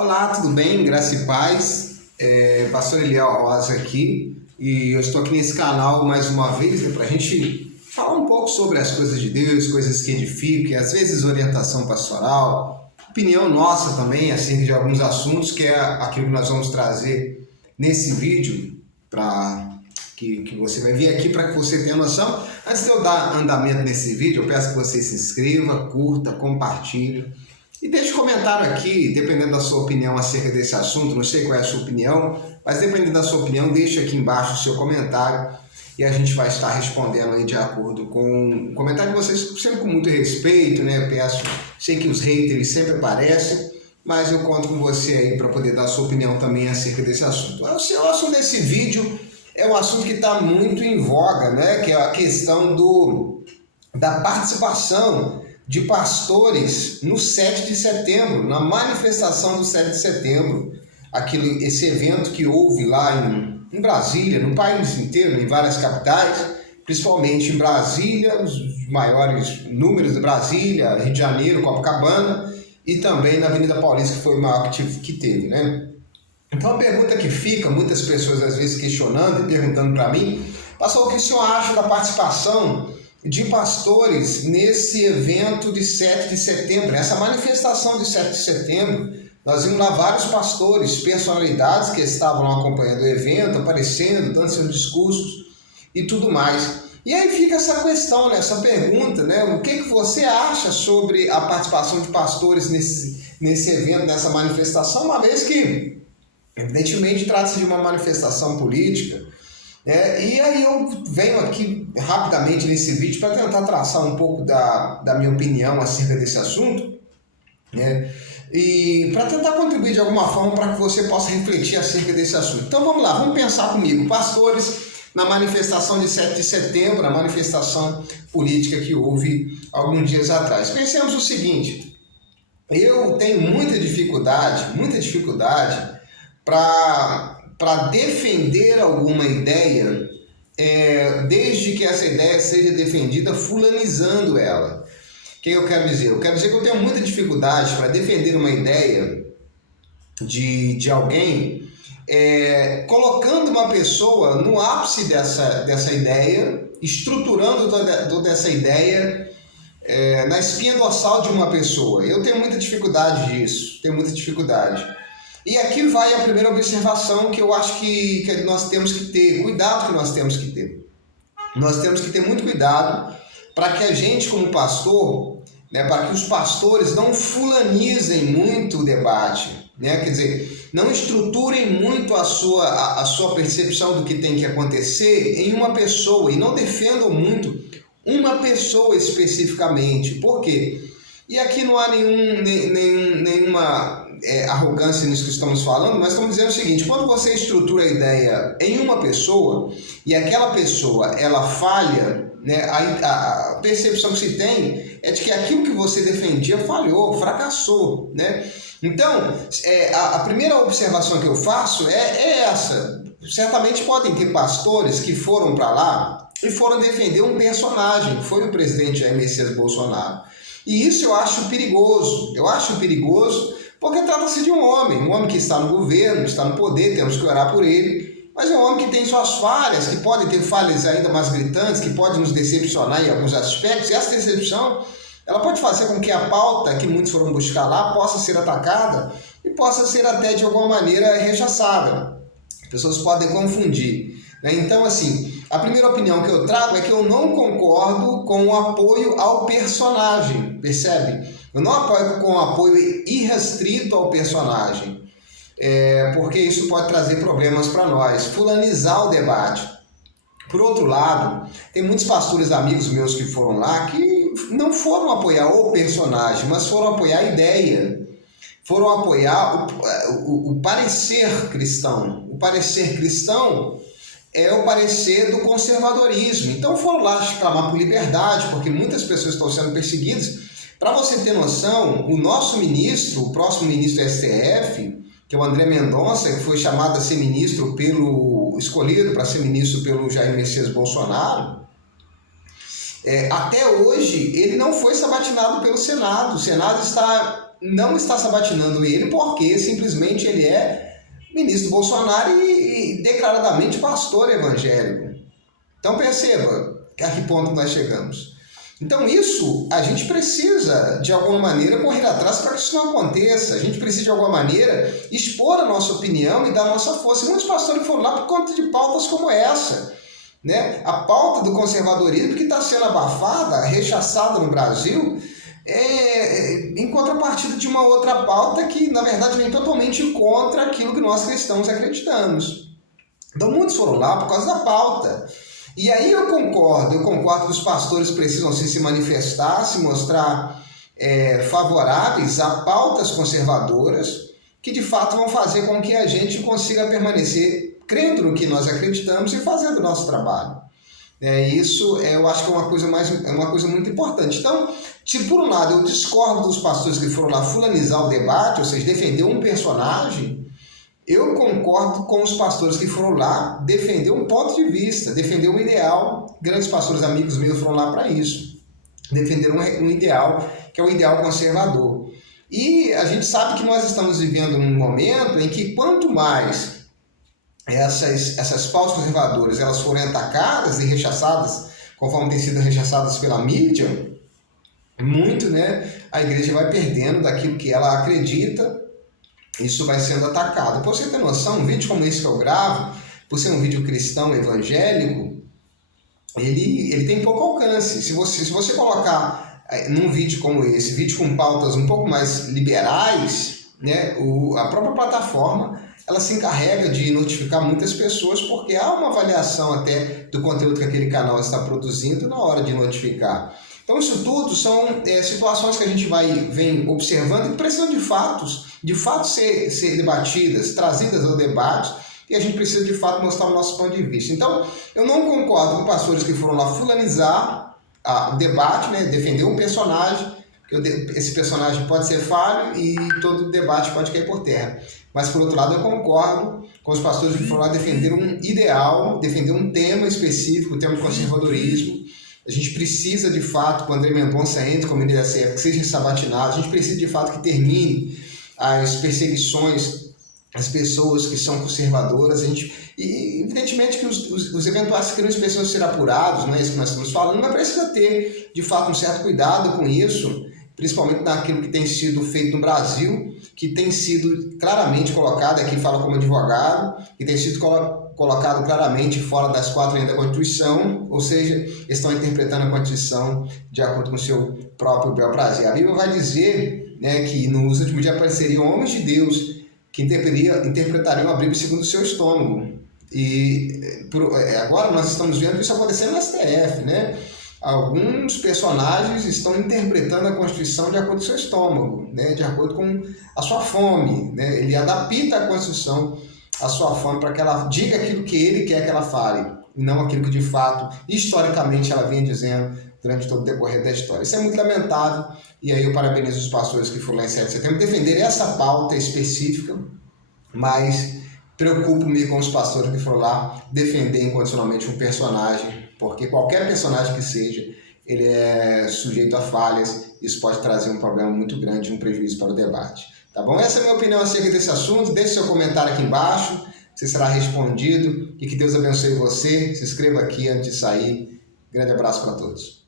Olá, tudo bem? Graça e paz. Pastor Eliel Rosa aqui e eu estou aqui nesse canal mais uma vez para a gente falar um pouco sobre as coisas de Deus, coisas que edificam, às vezes orientação pastoral, opinião nossa também acerca de alguns assuntos, que é aquilo que nós vamos trazer nesse vídeo para que você vai vir aqui para que você tenha noção. Antes de eu dar andamento nesse vídeo, eu peço que você se inscreva, curta, compartilhe. E deixe um comentário aqui, dependendo da sua opinião acerca desse assunto. Não sei qual é a sua opinião, mas dependendo da sua opinião, deixe aqui embaixo o seu comentário e a gente vai estar respondendo aí de acordo com o comentário de vocês, sempre com muito respeito, né? Peço, sei que os haters sempre aparecem, mas eu conto com você aí para poder dar a sua opinião também acerca desse assunto. O assunto desse vídeo é um assunto que está muito em voga, né? Que é a questão da participação de pastores no 7 de setembro, na manifestação do 7 de setembro, esse evento que houve lá em Brasília, no país inteiro, em várias capitais, principalmente em Brasília, os maiores números de Brasília, Rio de Janeiro, Copacabana, e também na Avenida Paulista, que foi o maior que teve, né? Então a pergunta que fica, muitas pessoas às vezes questionando e perguntando para mim, pastor, o que o senhor acha da participação de pastores nesse evento de 7 de setembro, essa manifestação de 7 de setembro? Nós vimos lá vários pastores, personalidades que estavam lá acompanhando o evento, aparecendo, dando seus discursos e tudo mais. E aí fica essa questão, né, essa pergunta, né, o que você acha sobre a participação de pastores nesse evento, nessa manifestação, uma vez que, evidentemente, trata-se de uma manifestação política. E aí eu venho aqui rapidamente nesse vídeo para tentar traçar um pouco da minha opinião acerca desse assunto, né? E para tentar contribuir de alguma forma para que você possa refletir acerca desse assunto. Então vamos lá, vamos pensar comigo, pastores na manifestação de 7 de setembro, na manifestação política que houve alguns dias atrás. Pensemos o seguinte, eu tenho muita dificuldade para defender alguma ideia, desde que essa ideia seja defendida fulanizando ela. O que eu quero dizer? Eu quero dizer que eu tenho muita dificuldade para defender uma ideia de alguém, colocando uma pessoa no ápice dessa ideia, estruturando toda essa ideia na espinha dorsal de uma pessoa. Eu tenho muita dificuldade disso, E aqui vai a primeira observação que eu acho que nós temos que ter, cuidado que nós temos que ter. Nós temos que ter muito cuidado para que a gente, como pastor, né, para que os pastores não fulanizem muito o debate, né? Quer dizer, não estruturem muito a sua percepção do que tem que acontecer em uma pessoa e não defendam muito uma pessoa especificamente. Por quê? E aqui não há nenhuma arrogância nisso que estamos falando, mas estamos dizendo o seguinte, quando você estrutura a ideia em uma pessoa e aquela pessoa ela falha, né, a percepção que se tem é de que aquilo que você defendia falhou, fracassou, né? Então, a primeira observação que eu faço é essa. Certamente podem ter pastores que foram para lá e foram defender um personagem, que foi o presidente Jair Messias Bolsonaro. E isso eu acho perigoso. Porque trata-se de um homem que está no governo, está no poder, temos que orar por ele, mas é um homem que tem suas falhas, que podem ter falhas ainda mais gritantes, que pode nos decepcionar em alguns aspectos, e essa decepção, ela pode fazer com que a pauta que muitos foram buscar lá possa ser atacada e possa ser até de alguma maneira rechaçada. As pessoas podem confundir, né? Então, assim, a primeira opinião que eu trago é que eu não concordo com o apoio ao personagem, percebe? Eu não apoio com apoio irrestrito ao personagem, porque isso pode trazer problemas para nós, fulanizar o debate. Por outro lado, tem muitos pastores amigos meus que foram lá que não foram apoiar o personagem, mas foram apoiar a ideia, foram apoiar o parecer cristão. O parecer cristão é o parecer do conservadorismo. Então foram lá clamar por liberdade, porque muitas pessoas estão sendo perseguidas. Para você ter noção, o nosso ministro, o próximo ministro do STF, que é o André Mendonça, que foi chamado a ser ministro escolhido para ser ministro pelo Jair Messias Bolsonaro, até hoje ele não foi sabatinado pelo Senado. O Senado está não está sabatinando ele porque simplesmente ele é ministro do Bolsonaro e declaradamente pastor evangélico. Então perceba a que ponto nós chegamos. Então isso a gente precisa de alguma maneira correr atrás para que isso não aconteça. A gente precisa de alguma maneira expor a nossa opinião e dar a nossa força. E muitos pastores foram lá por conta de pautas como essa, né? A pauta do conservadorismo que está sendo abafada, rechaçada no Brasil, em contrapartida de uma outra pauta que na verdade vem totalmente contra aquilo que nós cristãos acreditamos. Então muitos foram lá por causa da pauta. E aí eu concordo que os pastores precisam se manifestar, se mostrar favoráveis a pautas conservadoras que de fato vão fazer com que a gente consiga permanecer crendo no que nós acreditamos e fazendo o nosso trabalho. Isso eu acho que é uma coisa muito importante. Então, se por um lado eu discordo dos pastores que foram lá fulanizar o debate, ou seja, defender um personagem, eu concordo com os pastores que foram lá defender um ponto de vista, defender um ideal. Grandes pastores amigos meus foram lá para isso, defender um ideal que é o ideal conservador. E a gente sabe que nós estamos vivendo num momento em que quanto mais essas pautas conservadoras elas forem atacadas e rechaçadas, conforme têm sido rechaçadas pela mídia, muito, a igreja vai perdendo daquilo que ela acredita. Isso vai sendo atacado. Para você ter noção, um vídeo como esse que eu gravo, por ser um vídeo cristão evangélico, ele tem pouco alcance. Se você colocar num vídeo como esse, vídeo com pautas um pouco mais liberais, a própria plataforma ela se encarrega de notificar muitas pessoas porque há uma avaliação até do conteúdo que aquele canal está produzindo na hora de notificar. Então isso tudo são situações que a gente vem observando e que precisam de fato ser debatidas, trazidas ao debate, e a gente precisa de fato mostrar o nosso ponto de vista. Então eu não concordo com pastores que foram lá fulanizar o debate, defender um personagem, porque esse personagem pode ser falho e todo debate pode cair por terra. Mas, por outro lado, eu concordo com os pastores que foram lá defender um ideal, defender um tema específico, o tema do conservadorismo. A gente precisa, de fato, que o André Mendonça entre como líder da CF, que seja sabatinado. A gente precisa, de fato, que termine as perseguições às pessoas que são conservadoras. E, evidentemente, que os eventuais crimes precisam ser apurados, não é isso que nós estamos falando, mas precisa ter, de fato, um certo cuidado com isso, principalmente naquilo que tem sido feito no Brasil, que tem sido claramente colocado, aqui fala como advogado, que tem sido colocado claramente fora das quatro linhas da Constituição, ou seja, estão interpretando a Constituição de acordo com o seu próprio bel prazer. A Bíblia vai dizer que nos últimos dias apareceriam homens de Deus que interpretariam a Bíblia segundo o seu estômago. E agora nós estamos vendo isso acontecendo no STF, Alguns personagens estão interpretando a Constituição de acordo com o seu estômago, de acordo com a sua fome. Ele adapta a Constituição à sua fome para que ela diga aquilo que ele quer que ela fale, e não aquilo que de fato, historicamente, ela vinha dizendo durante todo o decorrer da história. Isso é muito lamentável, e aí eu parabenizo os pastores que foram lá em 7 de setembro defenderem essa pauta específica, mas preocupo-me com os pastores que foram lá defender incondicionalmente um personagem, porque qualquer personagem que seja, ele é sujeito a falhas, isso pode trazer um problema muito grande, um prejuízo para o debate. Tá bom? Essa é a minha opinião acerca desse assunto. Deixe seu comentário aqui embaixo, você será respondido, e que Deus abençoe você. Se inscreva aqui antes de sair. Grande abraço para todos.